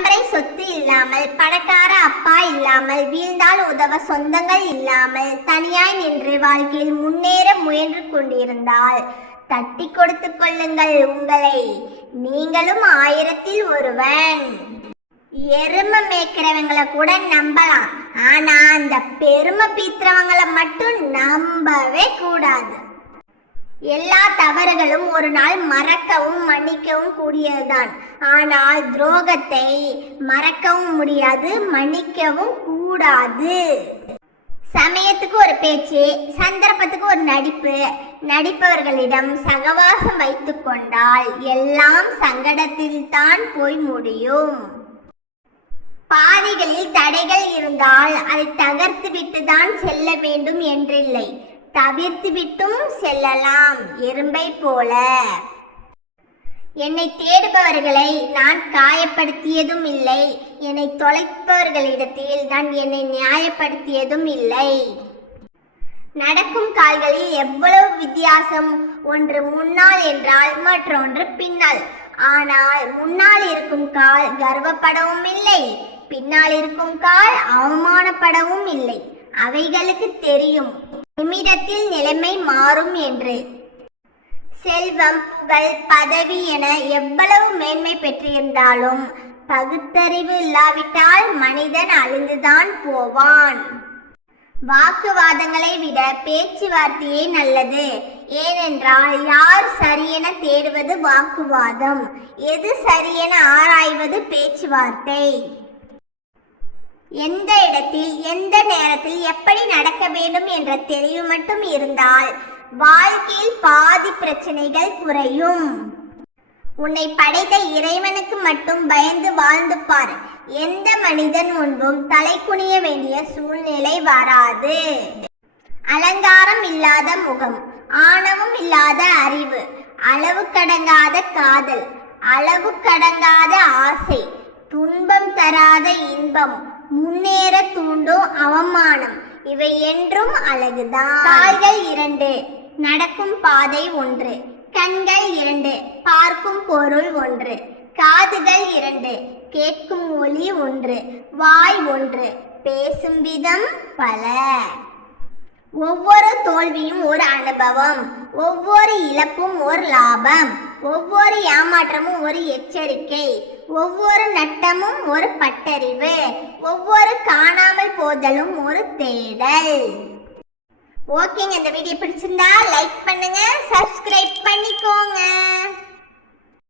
பரம்பரை சொத்து இல்லாமல் பணக்கார அப்பா இல்லாமல் வீழ்ந்தால் உதவ சொந்தங்கள் இல்லாமல் தனியாய் நின்று வாழ்க்கையில் முன்னேற முயன்று கொண்டிருந்தால் தட்டி கொடுத்து கொள்ளுங்கள் உங்களை. நீங்களும் ஆயிரத்தில் ஒருவன். எருமை மேய்க்கிறவங்கள கூட நம்பலாம். ஆனா அந்த பெருமை பீத்துறவங்களை மட்டும் நம்பவே கூடாது. எல்லா தவறுகளும் ஒரு நாள் மறக்கவும் மன்னிக்கவும் கூடியதுதான். ஆனால் துரோகத்தை மறக்கவும் முடியாது மன்னிக்கவும் கூடாது. சமயத்துக்கு ஒரு பேச்சு சந்தர்ப்பத்துக்கு ஒரு நடிப்பு நடிப்பவர்களிடம் சகவாசம் வைத்துக்கொண்டால் எல்லாம் சங்கடத்தில்தான் போய் முடியும். பாதைகளில் தடைகள் இருந்தால் அதை தகர்த்து விட்டுதான் செல்ல வேண்டும் என்றில்லை. தவிர்த்துவிட்டும் செல்லலாம். எறும்பை போல. என்னை தேடுபவர்களை நான் காயப்படுத்தியதும் இல்லை. என்னை தொலைப்பவர்களிடத்தில் நான் என்னை நியாயப்படுத்தியதும் இல்லை. நடக்கும் கால்களில் எவ்வளவு வித்தியாசம். ஒன்று முன்னால் என்றால் மற்றொன்று பின்னால். ஆனால் முன்னால் இருக்கும் கால் கர்வப்படவும் இல்லை. பின்னால் இருக்கும் கால் அவமானப்படவும் இல்லை. அவைகளுக்கு தெரியும். நிமிடத்தில் நிலைமை மாறும் என்று. செல்வம் புகழ் பதவி என எவ்வளவு மேன்மை பெற்றிருந்தாலும் பகுத்தறிவு இல்லாவிட்டால் மனிதன் அழிந்துதான் போவான். வாக்குவாதங்களை விட பேச்சுவார்த்தையே நல்லது. ஏனென்றால் யார் சரியென தேடுவது வாக்குவாதம். எது சரியென ஆராய்வது பேச்சுவார்த்தை. எந்த இடத்தில் எந்த நேரத்தில் எப்படி நடக்க வேண்டும் என்ற தெளிவு மட்டும் இருந்தால் வாழ்க்கையில் பாதி பிரச்சனைகள் குறையும். உன்னை படைத்த இறைவனுக்கு மட்டும் பயந்து வாழ்ந்து பார். எந்த மனிதன் முன்பும் தலை குனிய வேண்டிய சூழ்நிலை வராது. அலங்காரம் இல்லாத முகம் ஆணவம் இல்லாத அறிவு அளவு கடங்காத காதல் அளவு கடங்காத ஆசை துன்பம் தராத இன்பம் முன்னேற தூண்டும் அவமானம். இவை என்றும் அழகுதான். கால்கள் இரண்டு நடக்கும் பாதை ஒன்று. கண்கள் இரண்டு பார்க்கும் பொருள் ஒன்று. காதுகள் இரண்டு கேட்கும் ஒலி ஒன்று. வாய் ஒன்று பேசும் விதம் பல. ஒவ்வொரு தோல்வியும் ஒரு அனுபவம் ஒவ்வொரு இழப்பும் ஒரு லாபம் ஒவ்வொரு ஏமாற்றமும் ஒரு எச்சரிக்கை ஒவ்வொரு நட்டமும் ஒரு பட்டறிவு ஒவ்வொரு காணாமல் போதலும் ஒரு தேடல். ஓகேங்க இந்த வீடியோ பிடிச்சிருந்தா லைக் பண்ணுங்க சப்ஸ்கிரைப் பண்ணிக்கோங்க.